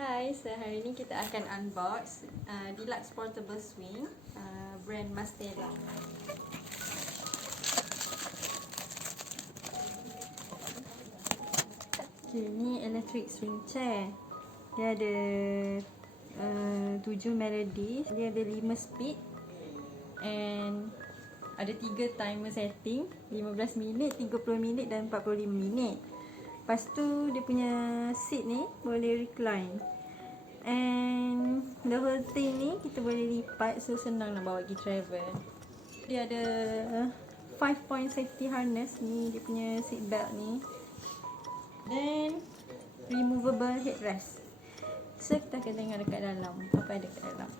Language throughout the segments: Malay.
Hai, so hari ni kita akan unbox deluxe portable swing brand Mastela. Okay, ni electric swing chair. Dia ada 7 melodies, dia ada 5 speed and ada 3 timer setting, 15 minit, 30 minit dan 45 minit. Lepas tu dia punya seat ni boleh recline. And the whole thing ni kita boleh lipat, so senang nak bawa pergi travel. Dia ada 5 point safety harness ni, dia punya seat belt ni. Then removable headrest. So kita akan tengok dekat dalam apa ada dekat dalam.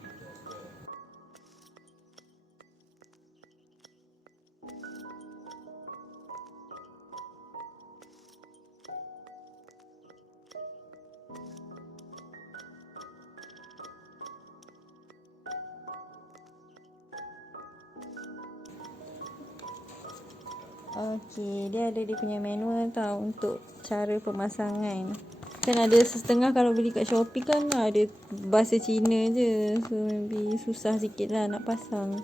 Okey, dia ada dia punya manual tau untuk cara pemasangan. Kan ada setengah kalau beli kat Shopee kan ada bahasa Cina je. So maybe susah sikit lah nak pasang.